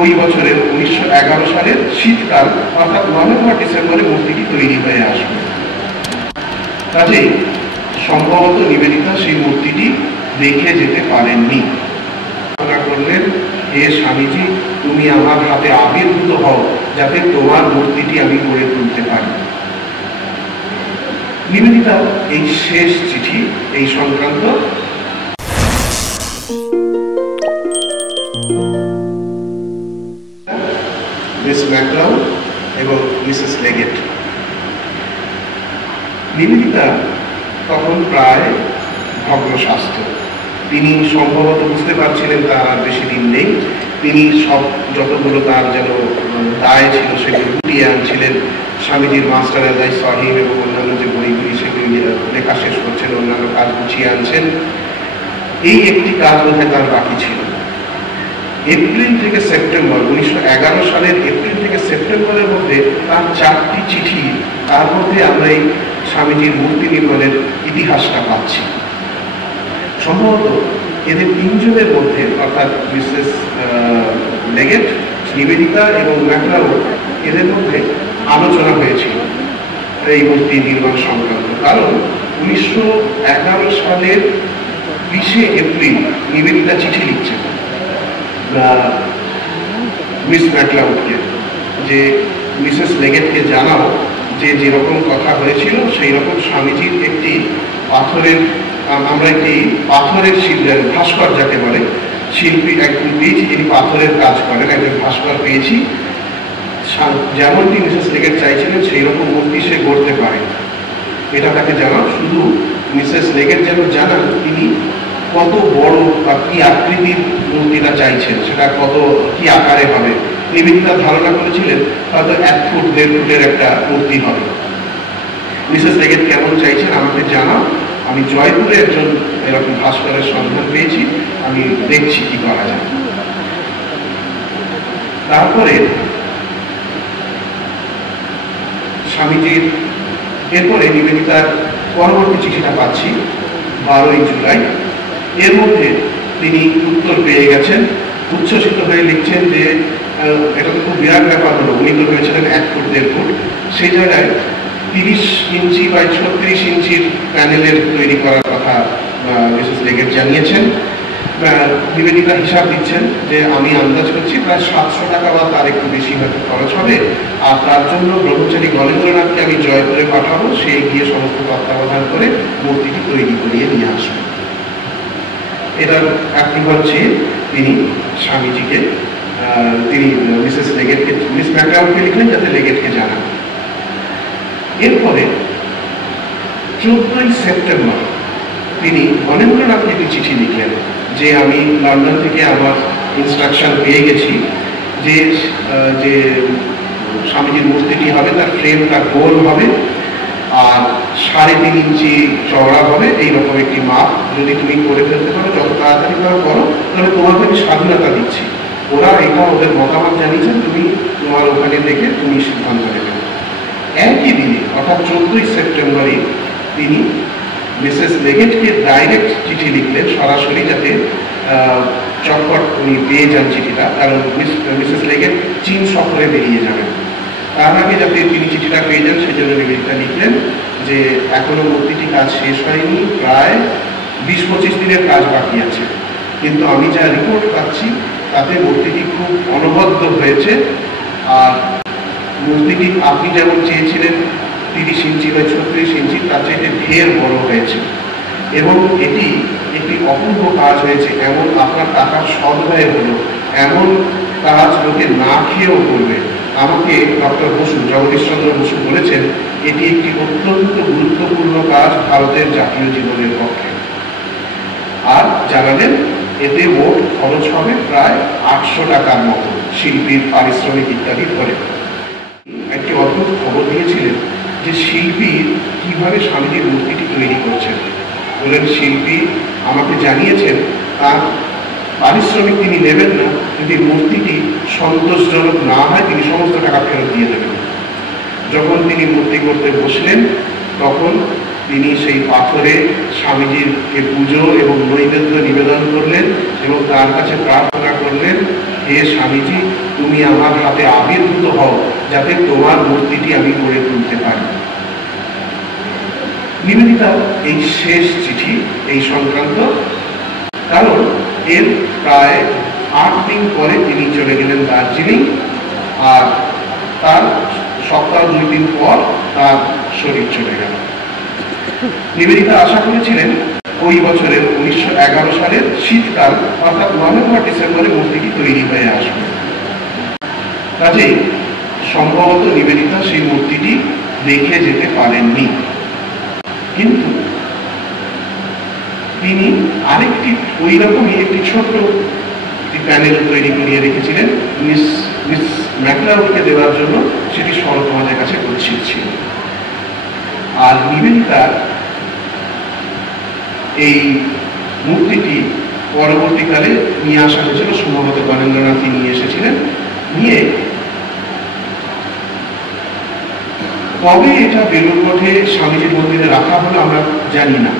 ওই বছরের 1911 সালের শীতকাল অর্থাৎ নভেম্বর ডিসেম্বরে মূর্তিটি তৈরি হয়ে আসবে। কাজেই সম্ভবত নিবেদিতা সেই মূর্তিটি দেখে যেতে পারেননি। করলেন, হে স্বামীজি, তুমি আমার হাতে আবির্ভূত হও যাতে তোমার মূর্তিটি আমি গড়ে তুলতে পারি। নিবেদিতা এই শেষ চিঠি এই সংক্রান্ত মিস ম্যাকলাউড এবং মিসেস লেগেট। নিবেদিতা তখন প্রায় ভগ্ন স্বাস্থ্য। তিনি সম্ভবত বুঝতে পারছিলেন তার আর বেশি দিন নেই। তিনি সব যতগুলো তার যেন দায় ছিল সেগুলো গুটিয়ে আনছিলেন। স্বামীজির মাস্টার এলাই সাহিব এবং অন্যান্য যে বইগুলি সেগুলি লেখা শেষ করছেন, অন্যান্য কাজ গুছিয়ে আনছেন। এই একটি কাজ বোধহয় তার বাকি ছিল। এপ্রিল থেকে সেপ্টেম্বর 1911 সালের এপ্রিল থেকে সেপ্টেম্বরের মধ্যে তার 4টি চিঠি, তার মধ্যে আমরা এই স্বামীজির মূর্তি নির্মাণের ইতিহাসটা পাচ্ছি। সম্ভবত এদের 3 জনের মধ্যে অর্থাৎ মিসেস লেগেট, নিবেদিতা এবং ম্যাকলাউড, এদের মধ্যে আলোচনা হয়েছিল এই মূর্তি নির্মাণ সংক্রান্ত। কারণ 1911 সালের 20 এপ্রিল নিবেদিতা চিঠি লিখছেন মিস ম্যাকলাউডকে যে মিসেস লেগেটকে জানাও যে যেরকম কথা হয়েছিল সেই রকম স্বামীজির একটি পাথরের শিল্পের ভাস্কর যাকে বলে শিল্পী একজন পেয়েছি, যিনি পাথরের কাজ করেন, একজন ভাস্কর পেয়েছি। যেমনটি মিসেস লেগেট চাইছিলেন সেই রকম মূর্তি সে গড়তে পারে, এটা তাকে জানাও। শুধু মিসেস লেগেট যেন জানান তিনি কত বড় বা কি আকৃতির মূর্তিটা চাইছেন, সেটা কি আকারে হবে। নিবেদিতা ধারণা করেছিলেন হয়তো 1 ফুট 1.5 ফুটের একটা মূর্তি হবে। মিসেস লেগেট কেমন চাইছেন আমাকে জানাও, আমি জয়পুরে একজন এরকম ভাস্করের সন্ধান পেয়েছি, আমি দেখছি কি করা যায়। তারপরে স্বামীজির এরপরে নিবেদিতার পরবর্তী চিঠিটা পাচ্ছি 12ই জুলাই। এর মধ্যে তিনি উত্তর পেয়ে গেছেন, উচ্ছ্বসিত হয়ে লিখছেন যে এটা তো খুব বিরাট ব্যাপার হলো, উনি তো পেয়েছিলেন 1 ফুট 1.5 ফুট, সেই জায়গায় 30 ইঞ্চি বা 36 ইঞ্চির প্যানেলের তৈরি করার কথা মিসেস লেগেট জানিয়েছেন। নিবেদিতা হিসাব দিচ্ছেন যে আমি আন্দাজ করছি প্রায় 700 টাকা বা তার একটু বেশি হয়তো খরচ হবে, আর তার জন্য ব্রহ্মচারী গণেন্দ্রনাথকে আমি জয়পুরে পাঠাবো, সে গিয়ে সমস্ত তত্ত্বাবধান করে মূর্তিটি তৈরি করিয়ে নিয়ে আসবে। এটার একটি হচ্ছে তিনি স্বামীজিকে তিনি মিসেস লেগেটকে, মিস ম্যাকলাউডকে লিখলেন যাতে লেগেটকে জানান। এরপরে 14ই সেপ্টেম্বর তিনি গণেন্দ্রনাথকে একটি চিঠি লিখলেন যে আমি লন্ডন থেকে আমার ইনস্ট্রাকশন পেয়ে গেছি যে স্বামীজির মূর্তিটি হবে, তার ফ্রেমটা গোল হবে আর 3.5 ইঞ্চি চওড়া হবে, এইরকম একটি মাপ যদি তুমি করে ফেলতে পারো, যত তাড়াতাড়ি করো, তাহলে তোমাকে আমি স্বাধীনতা দিচ্ছি। ওরা এটা ওদের মতামত জানিয়েছেন, তুমি তোমার ওখানে দেখে তুমি সিদ্ধান্ত নেবে। একই দিনে অর্থাৎ 14ই সেপ্টেম্বরে তিনি মিসেস লেগেটকে ডাইরেক্ট চিঠি লিখলেন সরাসরি, যাতে চটপট উনি পেয়ে যান চিঠিটা, কারণ মিসেস লেগেট চীন সফরে বেরিয়ে যাবেন। তার আগে যাতে তিনি চিঠিটা পেয়ে যান সেই জন্য নিবেদিতা লিখলেন যে এখনো মূর্তিটি কাজ শেষ হয়নি, প্রায় 20-25 দিনের কাজ বাকি আছে, কিন্তু আমি যা রিপোর্ট পাচ্ছি তাতে মূর্তিটি খুব অনবদ্য হয়েছে, আর মূর্তিটি আপনি যেমন চেয়েছিলেন 30 ইঞ্চি বা 36 ইঞ্চি, তার চাইতে ঢের বড় হয়েছে এবং এটি একটি অপূর্ব কাজ হয়েছে। এমন আপনার টাকার সদ্ব্যয় হলো, এমন কাজ লোকে না খেয়েও করবে। আমাকে ডক্টর বসু, জগদীশচন্দ্র বসু বলেছেন এটি একটি অত্যন্ত গুরুত্বপূর্ণ কাজ ভারতের জাতীয় জীবনের পক্ষে। আর জানালেন এতে মোট খরচ হবে প্রায় 800 টাকার মতো, শিল্পীর পারিশ্রমিক ইত্যাদি ধরে। একটি অদ্ভুত খবর দিয়েছিলেন যে শিল্পী কিভাবে স্বামীজির মূর্তিটি তৈরি করছেন। বলেন শিল্পী আমাকে জানিয়েছেন তার পারিশ্রমিক তিনি নেবেন না, যদি মূর্তিটি সন্তোষজনক না হয় তিনি সমস্ত টাকা ফেরত দিয়ে দেবেন। যখন তিনি মূর্তি করতে বসলেন তখন তিনি সেই পাথরে স্বামীজিকে পুজো এবং নৈবেদ্য নিবেদন করলেন এবং তার কাছে প্রার্থনা করলেন হে স্বামীজি, তুমি আমার হাতে আবির্ভূত হও, যাতে তোমার মূর্তিটি আমি গড়ে তুলতে পারি। নিবেদিতা এই শেষ চিঠি এই সংক্রান্ত, কারণ এর প্রায় 8 দিন পরে তিনি চলে গেলেন দার্জিলিং, আর তার সপ্তাহ 2 দিন পর তার শরীর চলে গেল। নিবেদিতা আশা করেছিলেন ওই বছরের 1911 সালের শীতকাল অর্থাৎ নভেম্বর-ডিসেম্বরে মূর্তিটি তৈরি হয়ে আসবে। কাজেই সম্ভবত নিবেদিতা সেই মূর্তিটি দেখে যেতে পারেননি, কিন্তু তিনি আরেকটি ওই রকমই একটি ছোট্ট প্যানেল তৈরি করিয়ে রেখেছিলেন মিস ম্যাকলাউডকে দেওয়ার জন্য। সেটি শরৎ সমাজের কাছে গচ্ছিত ছিল। আর নিবেদিতার এই মূর্তিটি পরবর্তীকালে নিয়ে আসা হয়েছিল, সম্ভবত গণেন্দ্রনাথই নিয়ে এসেছিলেন। নিয়ে কবে এটা বেলুড় মঠে স্বামীজির মন্দিরে রাখা হলো আমরা জানি না।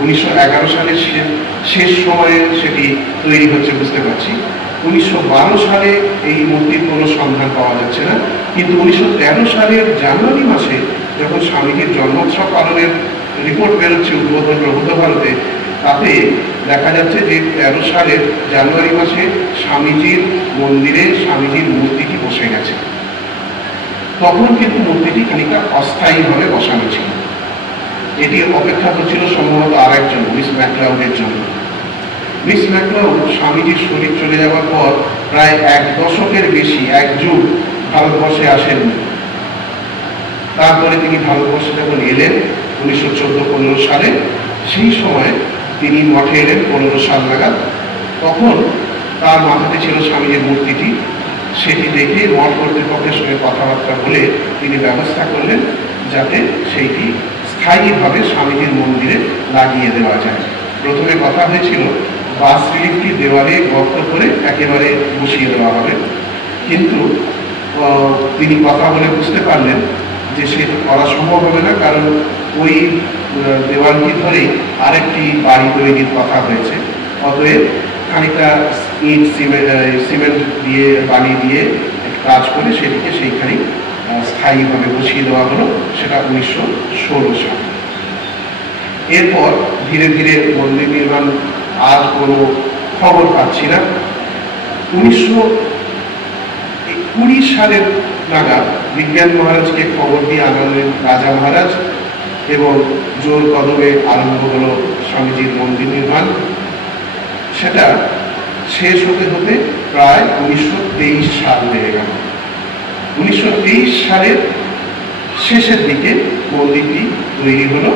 1911 সালের শেষ সময়ে সেটি তৈরি হচ্ছে বুঝতে পারছি। 1912 সালে এই মূর্তির কোনো সন্ধান পাওয়া যাচ্ছে না, কিন্তু 1913 সালের জানুয়ারি মাসে যখন স্বামীজির জন্মোৎসব পালনের রিপোর্ট বেরোচ্ছে উদ্বোধন প্রভূত ভারতে, তাতে দেখা যাচ্ছে যে 13 সালের জানুয়ারি মাসে স্বামীজির মন্দিরে স্বামীজির মূর্তিটি বসে গেছে। তখন কিন্তু মূর্তিটি খানিকটা অস্থায়ীভাবে বসানো ছিল। এটি অপেক্ষা করছিল সম্ভবত আর একজন মিস ম্যাকলাউডের জন্য। মিস ম্যাকলাউড স্বামীজির শরীর চলে যাওয়ার পর প্রায় 1 দশকের বেশি, 1 যুগ ভারতবর্ষে আসেননি। তারপরে তিনি ভারতবর্ষে যখন এলেন 1914-15 সালে, সেই সময় তিনি মঠে এলেন 15 সাল নাগাদ। তখন তার মাথাতে ছিল স্বামীজির মূর্তিটি। সেটি দেখে মঠ কর্তৃপক্ষের সঙ্গে কথাবার্তা বলে তিনি ব্যবস্থা করলেন যাতে সেইটি স্থায়ীভাবে স্বামীজির মন্দিরে লাগিয়ে দেওয়া যায়। প্রথমে কথা হয়েছিল বাস রিলিফটি দেওয়ালে গর্ত করে একেবারে বসিয়ে দেওয়া হবে, কিন্তু তিনি কথা বলে বুঝতে পারলেন যে সেটা করা সম্ভব হবে না, কারণ ওই দেওয়ালটি ধরেই আরেকটি বাড়ি তৈরির কথা হয়েছে। অতএব খানিকটা ইট সিমেন্ট দিয়ে বালি দিয়ে কাজ করে সেটিকে সেইখানে স্থায়ীভাবে বসিয়ে দেওয়া হলো। সেটা 1916 সাল। এরপর ধীরে ধীরে মন্দির নির্মাণ আর কোনো খবর পাচ্ছি না। 1920 সালের নাগাদ বিজ্ঞান মহারাজকে খবর দিয়ে আনলেন রাজা মহারাজ, এবং জোর কদমে আরম্ভ হলো স্বামীজির মন্দির নির্মাণ। সেটা শেষ হতে হতে প্রায় 1923 সাল লেগে গেল। 1923 সালের শেষের দিকে মন্দিরটি তৈরি হলো,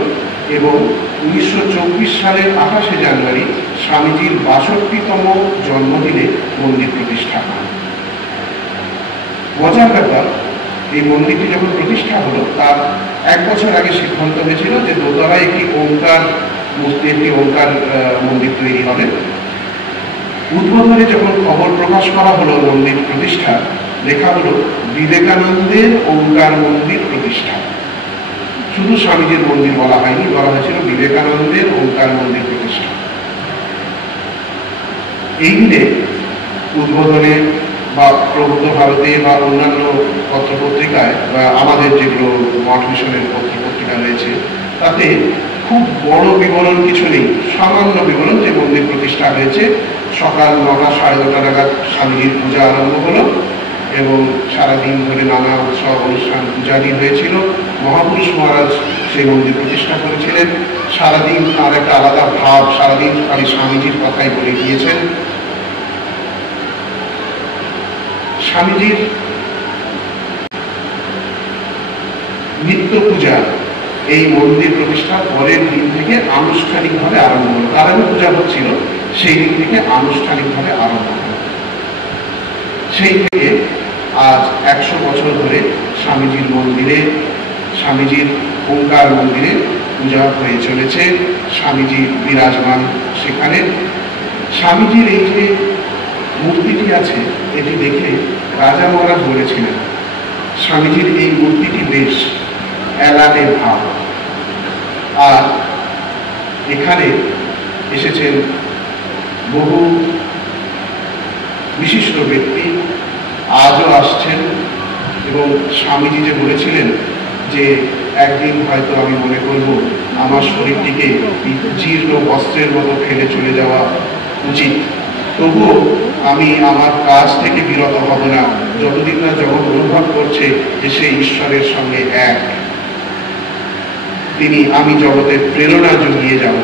এবং 1924 সালের 28শে জানুয়ারি স্বামীজির 62তম জন্মদিনে মন্দির প্রতিষ্ঠা হয়। মজার ব্যাপার, এই মন্দিরটি যখন প্রতিষ্ঠা হলো তার 1 বছর আগে সিদ্ধান্ত হয়েছিল যে দোতলায় একটি ওঙ্কার মূর্তি, একটি ওঙ্কার মন্দির তৈরি হবে। উদ্বোধনে যখন খবর প্রকাশ করা হলো মন্দির প্রতিষ্ঠা, লেখা হলো বিবেকানন্দের ওঙ্কার মন্দির প্রতিষ্ঠা। শুধু স্বামীজির মন্দির বলা হয়নি, বলা হয়েছিল বিবেকানন্দের ওঙ্কার মন্দির প্রতিষ্ঠা। এই দিনে উদ্বোধনে বা প্রবুদ্ধ ভারতে বা অন্যান্য পত্রপত্রিকায় বা আমাদের যেগুলো মঠ মিশনের পত্রপত্রিকা রয়েছে, তাতে খুব বড় বিবরণ কিছু নেই, সামান্য বিবরণ যে মন্দির প্রতিষ্ঠা হয়েছে। সকাল 9টা সাড়ে 9টা নাগাদ স্বামীজির পূজা আরম্ভ হলো, এবং সারাদিন ধরে নানা উৎসব অনুষ্ঠান পূজাদি হয়েছিল। মহাপুরুষ মহারাজ সেই মন্দির প্রতিষ্ঠা করেছিলেন। সারাদিন তার একটা আলাদা ভাব, সারাদিন খালি স্বামীজির কথাই বলে গিয়েছেন। স্বামীজির নিত্য পূজা এই মন্দির প্রতিষ্ঠার পরের দিন থেকে আনুষ্ঠানিকভাবে আরম্ভ হলো। তার আগে পূজা হচ্ছিল, সেই দিন থেকে আনুষ্ঠানিকভাবে আরম্ভ হলো। সেই থেকে আজ 100 বছর ধরে স্বামীজির মন্দিরে, স্বামীজির ওঙ্কার মন্দিরে পূজা হয়ে চলেছে। স্বামীজি বিরাজমান সেখানে। স্বামীজির এই যে মূর্তিটি আছে, এটি দেখে রাজা মহারাজ বলেছিলেন স্বামীজির এই মূর্তিটি বেশ এলানে ভাব। আর এখানে এসেছেন বহু বিশিষ্ট ব্যক্তি আজও আসছেন। এবং স্বামীজি যে বলেছিলেন যে একদিন হয়তো আমি মনে করব আমার শরীরটিকে জীর্ণ বস্ত্রের মতো ফেলে চলে যাওয়া উচিত, তবুও আমি আমার কাজ থেকে বিরত হব না যতদিন না জগৎ অনুভব করছে যে সে ঈশ্বরের সঙ্গে এক। আমি জগতের প্রেরণা জুগিয়ে যাব।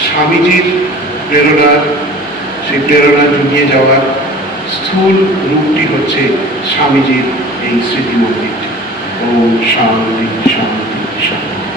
স্বামীজির প্রেরণার সেই প্রেরণা জুগিয়ে যাওয়ার স্থূল রূপটি হচ্ছে স্বামীজির এই স্মৃতি মন্দিরটি। ওম শান্তি শান্তি শান্তি।